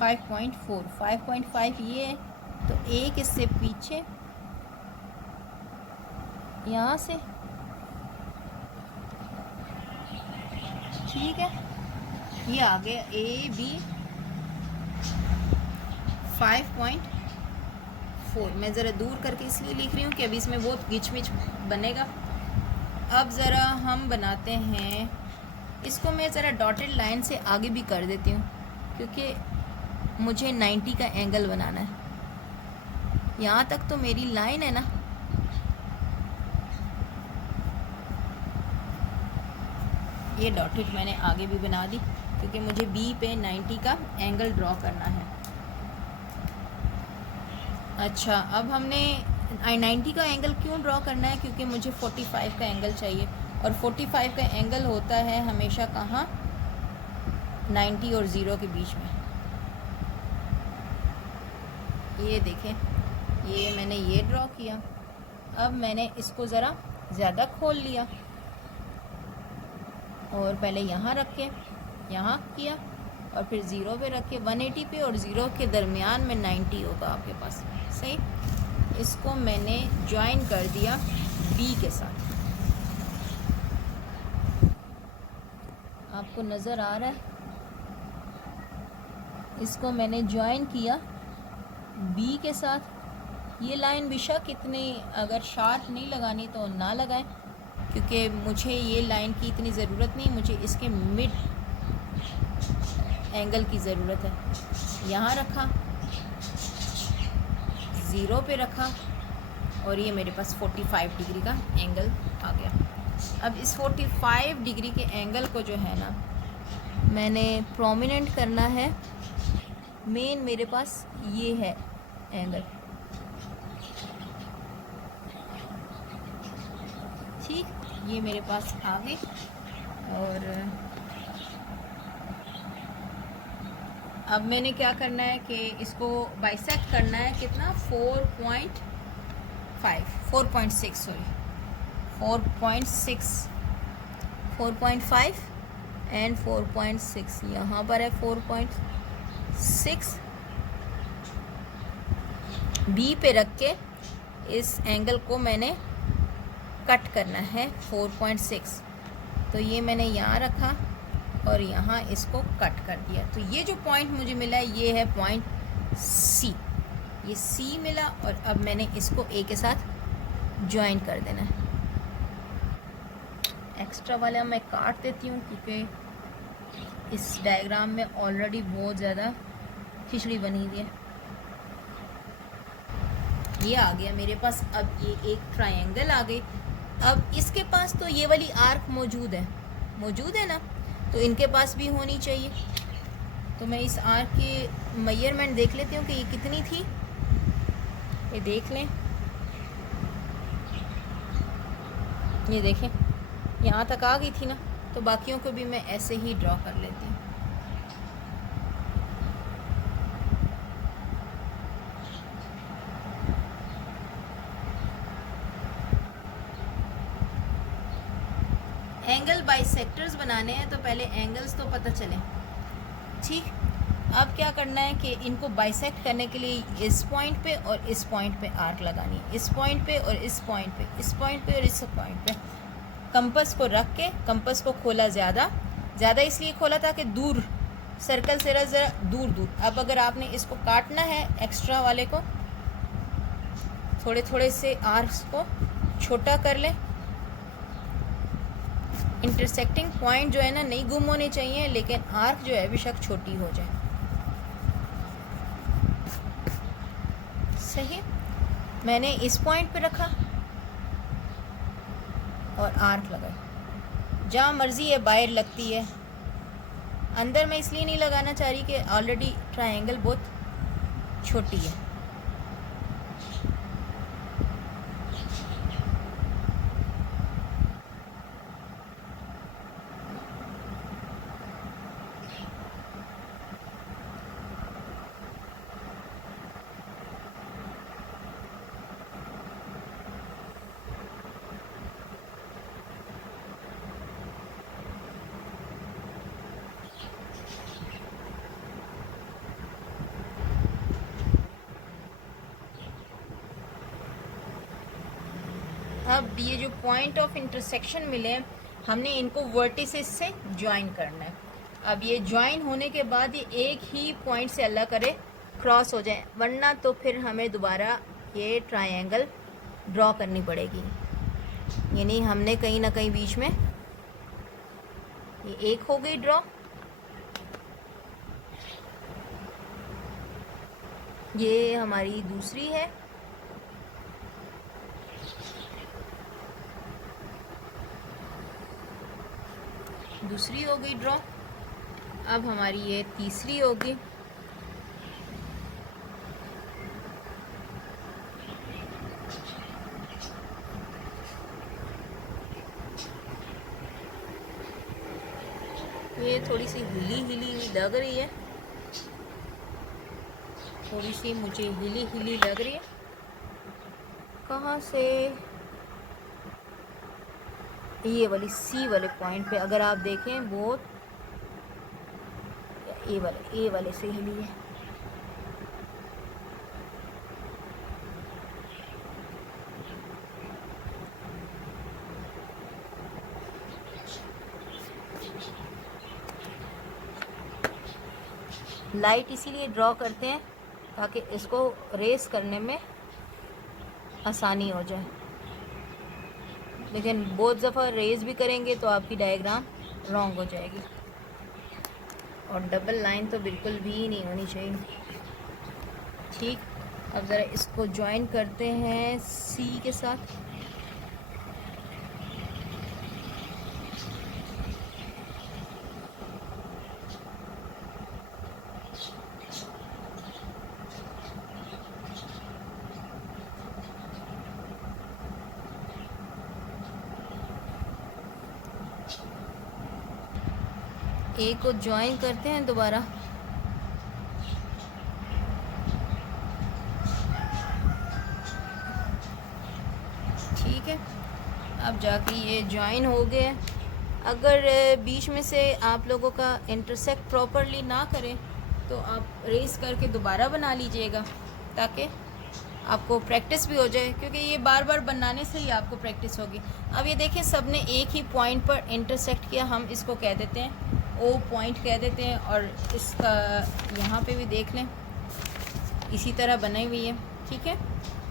5.4, 5.5 ये है, तो एक इससे पीछे यहाँ से, ठीक है, ये आ गया AB 5.4। मैं ज़रा दूर करके इसलिए लिख रही हूँ कि अभी इसमें बहुत गिचमिच बनेगा। अब ज़रा हम बनाते हैं इसको, मैं ज़रा डॉटेड लाइन से आगे भी कर देती हूँ क्योंकि मुझे 90 का एंगल बनाना है। यहाँ तक तो मेरी लाइन है ना, ये डॉटेड मैंने आगे भी बना दी क्योंकि मुझे B पे 90 का एंगल ड्रॉ करना है। अच्छा, अब हमने 90 का एंगल क्यों ड्रॉ करना है? क्योंकि मुझे 45 का एंगल चाहिए, और 45 का एंगल होता है हमेशा कहाँ? 90 और 0 के बीच में। ये देखें, ये मैंने ये ड्रॉ किया। अब मैंने इसको ज़रा ज़्यादा खोल लिया और पहले यहाँ रख के यहाँ किया और फिर 0 पे रख के 180 पे, और 0 के दरमियान में 90 होगा आपके पास, सही। इसको मैंने ज्वाइन कर दिया B के साथ। आपको नज़र आ रहा है? इसको मैंने ज्वाइन किया B के साथ। ये लाइन बेशक इतनी अगर शार्प नहीं लगानी तो ना लगाएं, क्योंकि मुझे ये लाइन की इतनी ज़रूरत नहीं, मुझे इसके मिड एंगल की ज़रूरत है। यहाँ रखा, 0 पे रखा, और ये मेरे पास 45 डिग्री का एंगल आ गया। अब इस 45 डिग्री के एंगल को जो है ना, मैंने प्रोमिनेंट करना है। मेन मेरे पास ये है एंगल, ठीक, ये मेरे पास आ गए। और अब मैंने क्या करना है कि इसको बाइसेक्ट करना है। कितना? 4.6 सॉरी, 4.5 एंड 4.6 यहाँ पर है। 4.6 B पे रख के इस एंगल को मैंने कट करना है 4.6। तो ये मैंने यहाँ रखा और यहाँ इसको कट कर दिया। तो ये जो पॉइंट मुझे मिला है ये है पॉइंट C। ये C मिला, और अब मैंने इसको A के साथ ज्वाइन कर देना है। एक्स्ट्रा वाला मैं काट देती हूँ क्योंकि इस डायग्राम में ऑलरेडी बहुत ज़्यादा खिचड़ी बनी हुई है। ये आ गया मेरे पास। अब ये एक ट्रायंगल आ गई। अब इसके पास तो ये वाली आर्क मौजूद है ना, तो इनके पास भी होनी चाहिए। तो मैं इस आर्क की मेजरमेंट देख लेती हूँ कि ये कितनी थी। ये देख लें, ये देखें, यहाँ तक आ गई थी ना, तो बाकियों को भी मैं ऐसे ही ड्रॉ कर लेती हूँ। एंगल बाइसेक्टर्स बनाने हैं तो पहले एंगल्स तो पता चले, ठीक। अब क्या करना है कि इनको बाइसेक्ट करने के लिए इस पॉइंट पे और इस पॉइंट पे आर्क लगानी है, इस पॉइंट पे और इस पॉइंट पे, इस पॉइंट पे और इस पॉइंट पे। कंपास को रख के, कंपास को खोला ज़्यादा इसलिए खोला था कि दूर सर्कल से ज़रा दूर। अब अगर आपने इसको काटना है एक्स्ट्रा वाले को, थोड़े थोड़े से आर्क्स को छोटा कर लें। इंटरसेक्टिंग पॉइंट जो है ना नहीं गुम होने चाहिए, लेकिन आर्क जो है बेशक छोटी हो जाए, सही। मैंने इस पॉइंट पे रखा और आर्क लगाई। जहाँ मर्ज़ी है बाहर लगती है, अंदर मैं इसलिए नहीं लगाना चाह रही कि ऑलरेडी ट्रायंगल बहुत छोटी है। अब ये जो पॉइंट ऑफ इंटरसेक्शन मिले हैं, हमने इनको वर्टिसेस से ज्वाइन करना है। अब ये ज्वाइन होने के बाद ये एक ही पॉइंट से अल्लाह करे क्रॉस हो जाए, वरना तो फिर हमें दोबारा ये ट्रायंगल ड्रॉ करनी पड़ेगी। यानी हमने कहीं ना कहीं बीच में, ये एक हो गई ड्रॉ, ये हमारी दूसरी है, दूसरी हो गई ड्रॉ। अब हमारी ये तीसरी होगी, ये थोड़ी सी हिली हिली लग रही है, थोड़ी सी मुझे हिली हिली लग रही है। कहाँ से? ये वाली सी वाले पॉइंट पे अगर आप देखें, बहुत ए वाले से हिली है। लाइट इसीलिए ड्रॉ करते हैं ताकि इसको रेस करने में आसानी हो जाए, लेकिन बहुत दफ़ा रेस भी करेंगे तो आपकी डायग्राम रॉन्ग हो जाएगी। और डबल लाइन तो बिल्कुल भी नहीं होनी चाहिए। ठीक, अब ज़रा इसको ज्वाइन करते हैं सी के साथ। ए को ज्वाइन करते हैं दोबारा। ठीक है, अब जाके ये ज्वाइन हो गया। अगर बीच में से आप लोगों का इंटरसेक्ट प्रॉपरली ना करें तो आप रेस करके दोबारा बना लीजिएगा, ताकि आपको प्रैक्टिस भी हो जाए, क्योंकि ये बार बार बनाने से ही आपको प्रैक्टिस होगी। अब ये देखें, सब ने एक ही पॉइंट पर इंटरसेक्ट किया, हम इसको कह देते हैं ओ पॉइंट कह देते हैं। और इसका यहाँ पे भी देख लें, इसी तरह बनी हुई है। ठीक है,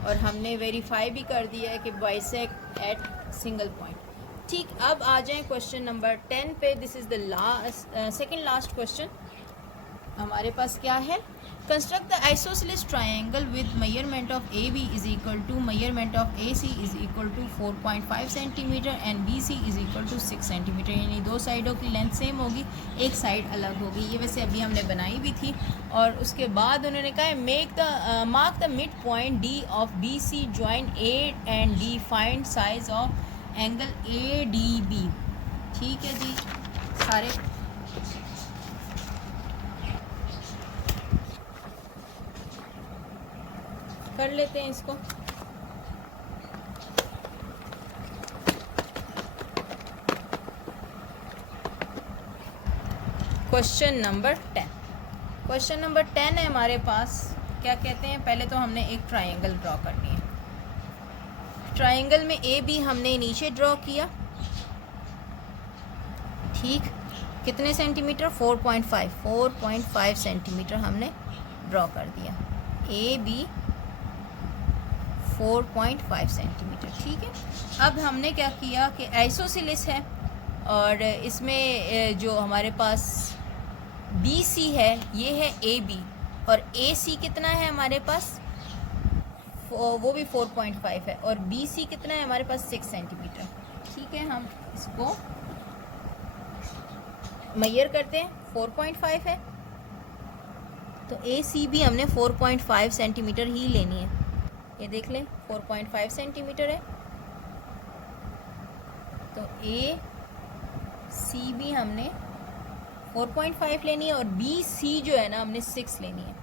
और हमने वेरीफाई भी कर दिया है कि बाइसेक्ट एट सिंगल पॉइंट। ठीक, अब आ जाएं क्वेश्चन नंबर 10 पे। This is the second last question. हमारे पास क्या है? Construct the isosceles triangle with measurement of A B is equal to measurement of A C is equal to 4.5 centimetre and B C is equal to 6 centimetre. यानी दो साइडों की length same होगी, एक साइड अलग होगी। ये वैसे अभी हमने बनाई भी थी। और उसके बाद उन्होंने कहा है mark the mid point D of B C, join A and D, find size of angle A D B. ठीक है जी, सारे कर लेते हैं इसको। Question number 10। क्वेश्चन नंबर 10 है हमारे पास। क्या कहते हैं? पहले तो हमने एक ट्रायंगल ड्रॉ करनी है। ट्रायंगल में ए बी हमने नीचे ड्रॉ किया। ठीक, कितने सेंटीमीटर? 4.5 सेंटीमीटर हमने ड्रॉ कर दिया। A B 4.5 centimetre. ठीक है, अब हमने क्या किया कि आइसोसेलेस है और इसमें जो हमारे पास बी सी है ये है ए बी, और ए सी कितना है हमारे पास? वो भी 4.5 है। और बी सी कितना है हमारे पास? 6 सेंटीमीटर। ठीक है, हम इसको मेजर करते हैं। 4.5 है तो ए सी भी हमने 4.5 सेंटीमीटर ही लेनी है। ये देख लें, 4.5 सेंटीमीटर है तो ए सी भी हमने 4.5 लेनी है, और बी सी जो है ना हमने 6 लेनी है।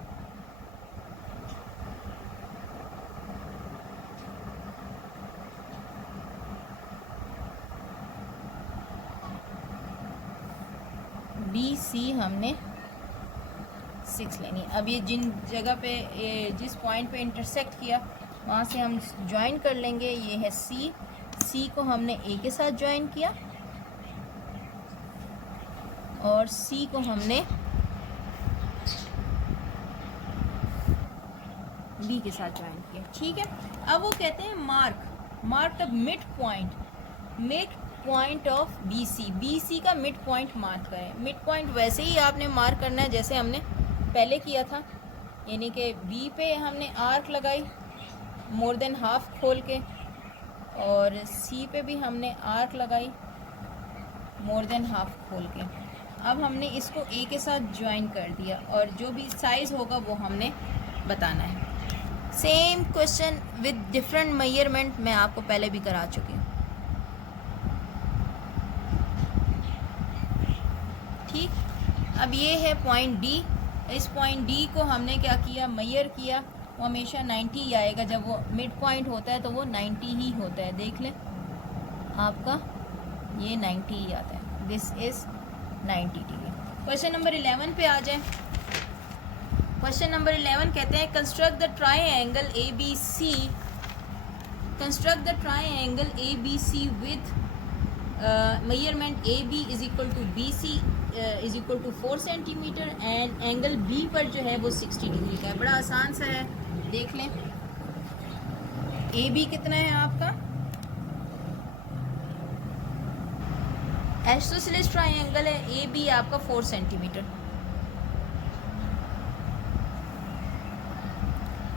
बी सी हमने 6 लेनी है। अब ये जिन जगह पे जिस पॉइंट पे इंटरसेक्ट किया वहाँ से हम ज्वाइन कर लेंगे। ये है सी, सी को हमने ए के साथ ज्वाइन किया और सी को हमने बी के साथ ज्वाइन किया। ठीक है, अब वो कहते हैं mark the mid point of B C का मिड पॉइंट मार्क करें। मिड पॉइंट वैसे ही आपने मार्क करना है जैसे हमने पहले किया था, यानी कि बी पे हमने आर्क लगाई मोर देन हाफ खोल के, और सी पे भी हमने आर्क लगाई मोर देन हाफ खोल के। अब हमने इसको ए के साथ ज्वाइन कर दिया और जो भी साइज़ होगा वो हमने बताना है। Same question with different measurement मैं आपको पहले भी करा चुकी हूँ। ठीक, अब ये है पॉइंट डी। इस पॉइंट डी को हमने क्या किया, मेजर किया। वो हमेशा 90 ही आएगा, जब वो मिड पॉइंट होता है तो वो 90 ही होता है। देख लें आपका ये 90 ही आता है। This is 90 degree. Question number 11 पे आ जाए। क्वेश्चन नंबर 11 कहते हैं construct the triangle A B C. Construct the triangle A B C with measurement A B is equal to B C is equal to 4 centimetre and angle B पर जो है वो 60 degree का है। बड़ा आसान सा है, देख लें। ए बी कितना है आपका, आइसोसेलेस ट्राइंगल है। ए बी आपका 4 सेंटीमीटर।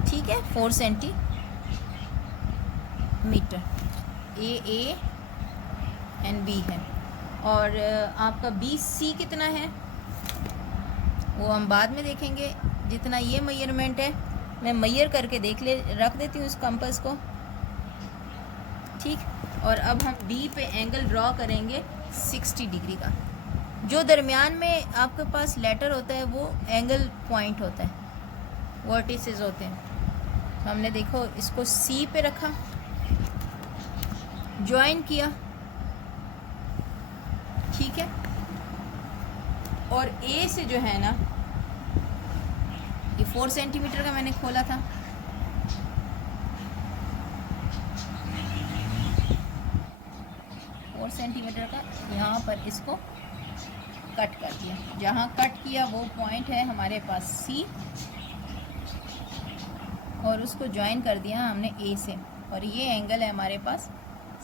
ठीक है, 4 सेंटीमीटर। ए एंड बी है, और आपका बी सी कितना है वो हम बाद में देखेंगे। जितना ये मेजरमेंट है मैं मेजर करके रख देती हूँ इस कंपास को। ठीक, और अब हम बी पे एंगल ड्रॉ करेंगे 60 डिग्री का। जो दरमियान में आपके पास लेटर होता है वो एंगल पॉइंट होता है, वर्टिसेस होते हैं। तो हमने देखो इसको सी पे रखा, ज्वाइन किया। ठीक है, और ए से जो है ना, ये 4 सेंटीमीटर का मैंने खोला था, सेंटीमीटर का यहाँ पर इसको कट कर दिया। जहाँ कट किया वो पॉइंट है हमारे पास सी, और उसको ज्वाइन कर दिया हमने ए से, और ये एंगल है हमारे पास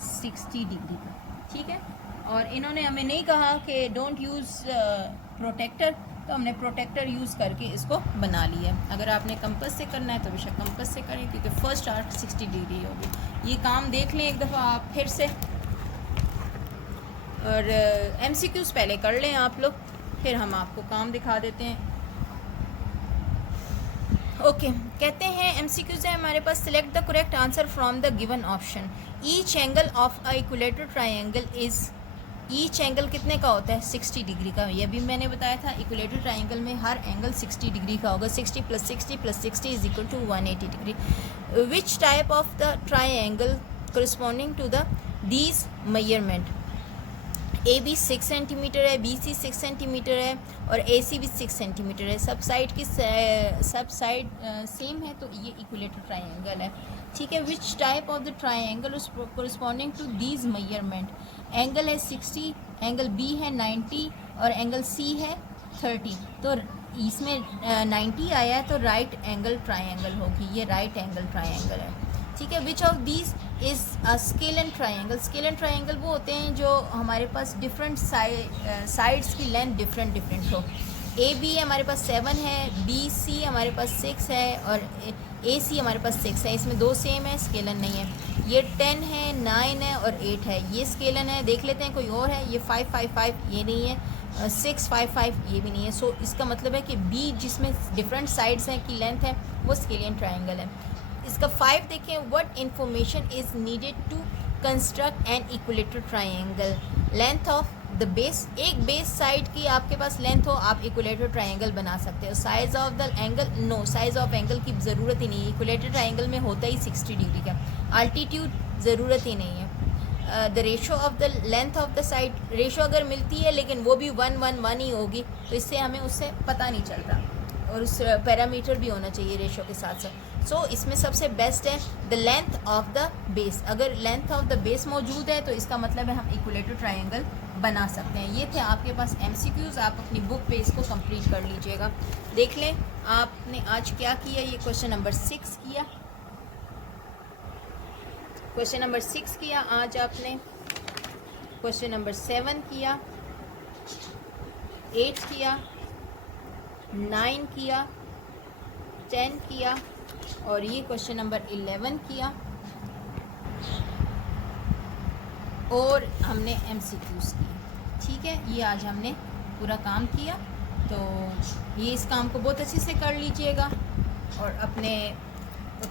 60 डिग्री का। ठीक है, और इन्होंने हमें नहीं कहा कि डोंट यूज़ प्रोटेक्टर, तो हमने प्रोटेक्टर यूज़ करके इसको बना लिया। अगर आपने कंपास से करना है तो बेशक कंपास से करें, क्योंकि फर्स्ट आर्क 60 डिग्री होगी। ये काम देख लें एक दफ़ा आप फिर से, और MCQs पहले कर लें आप लोग, फिर हम आपको काम दिखा देते हैं। ओके, कहते हैं MCQs है हमारे पास। Select the correct answer from the given option. Each angle of a equilateral triangle is, each angle कितने का होता है, 60 डिग्री का। ये भी मैंने बताया था, इक्विलेटरल ट्राइंगल में हर एंगल 60 डिग्री का होगा। 60 + 60 + 60 is equal to 180 degree. Which type of the triangle corresponding to the these measurement. A B 6 centimetre है, बी सी 6 सेंटीमीटर है, और ए सी भी 6 सेंटीमीटर है। सब साइड की सब साइड सेम है, तो ये इक्विलेटरल ट्राइंगल है। ठीक है, which type of the triangle is corresponding to these measurement. Angle है 60, एंगल बी है 90, और एंगल सी है 30। तो इसमें 90 आया है, तो राइट एंगल ट्राइंगल होगी, ये राइट एंगल ट्राइंगल है। ठीक है, which of these is a scalene triangle. Scalene triangle वो होते हैं जो हमारे पास डिफरेंट साइड्स की लेंथ डिफरेंट हो। ए बी हमारे पास 7 है, बी सी हमारे पास 6 है, और ए सी हमारे पास 6 है। इसमें 2 सेम है, स्केलन नहीं है। ये 10 है, 9 है, और 8 है, ये स्केलन है। देख लेते हैं कोई और है, ये 5 5 5 ये नहीं है, 6 5 5 ये भी नहीं है। सो इसका मतलब है कि बी जिसमें डिफरेंट साइड्स हैं की लेंथ है वो स्केलियन ट्राइंगल है। इसका 5 देखें, what information is needed to construct an equilateral triangle. Length of the base, एक बेस साइड की आपके पास लेंथ हो, आप इक्विलेटरल ट्राइंगल बना सकते हो। Size of the angle, no, size of angle की ज़रूरत ही नहीं है, इक्विलेटरल ट्राइंगल में होता ही 60 डिग्री का। अल्टीट्यूड ज़रूरत ही नहीं है। The ratio of the length of the side, ratio अगर मिलती है लेकिन वो भी 1 1 1 ही होगी, तो इससे हमें उससे पता नहीं चलता। और उस पैरामीटर भी होना चाहिए रेशो के साथ साथ। सो इसमें सबसे बेस्ट है the length of the base. अगर लेंथ ऑफ द बेस मौजूद है तो इसका मतलब है हम इक्विलेटरल ट्रायंगल बना सकते हैं। ये थे आपके पास MCQs, आप अपनी बुक पे इसको कंप्लीट कर लीजिएगा। देख लें आपने आज क्या किया। ये क्वेश्चन नंबर 6 किया, क्वेश्चन नंबर 6 किया आज आपने, क्वेश्चन नंबर 7 किया, 8 किया, 9 किया, 10 किया और ये क्वेश्चन नंबर 11 किया और हमने MCQs किए। ठीक है, ये आज हमने पूरा काम किया। तो ये इस काम को बहुत अच्छे से कर लीजिएगा और अपने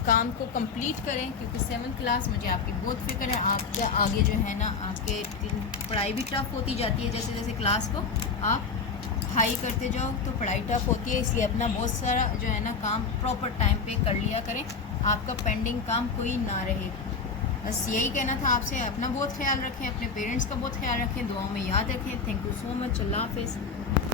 काम को कंप्लीट करें, क्योंकि 7th क्लास मुझे आपकी बहुत फिक्र है। आपके आगे जो है ना आपके पढ़ाई भी टफ होती जाती है, जैसे जैसे क्लास को आप हाई करते जाओ तो पढ़ाई टफ होती है। इसलिए अपना बहुत सारा जो है ना काम प्रॉपर टाइम पे कर लिया करें, आपका पेंडिंग काम कोई ना रहे। बस यही कहना था आपसे। अपना बहुत ख्याल रखें, अपने पेरेंट्स का बहुत ख्याल रखें, दुआओं में याद रखें। Thank you so much. अल्लाह हाफिज़।